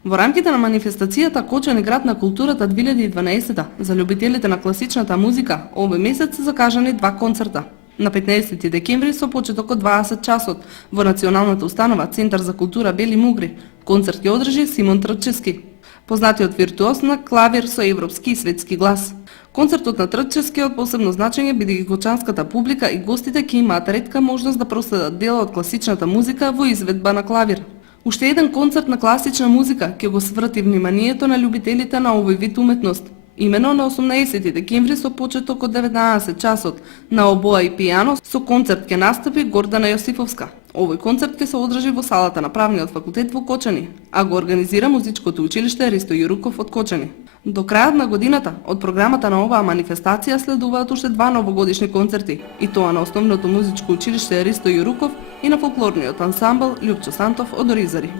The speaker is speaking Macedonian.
Во рамките на манифестацијата Кочани град на културата 2012 за љубителите на класичната музика, овој месец се закажани 2 концерта. На 15 декември со почеток од 20 часот во Националната установа Центар за култура Бели Мугри концерт ќе одржи Симон Трчевски, познатиот виртуоз на клавир со европски и светски глас. Концертот на Трчевски е од посебно значење бидејќи кочанската публика и гостите ќе имаат ретка можност да проследат дела од класичната музика во изведба на клавир. Уште еден концерт на класична музика ќе го сврати вниманието на љубителите на овој вид уметност. Имено на 18 декември со почеток од 19 часот на обоа и пијано со концерт ќе настапи Гордана Јосифовска. Овој концерт ќе се одржи во салата на Правниот факултет во Кочани, а го организира музичкото училиште Ристо Јуруков од Кочани. До крајот на годината, од програмата на оваа манифестација следуваат уште 2 новогодишни концерти, и тоа на Основното музичко училиште Ристо Јуруков и на фолклорниот ансамбл Љупчо Сантов од Оризари.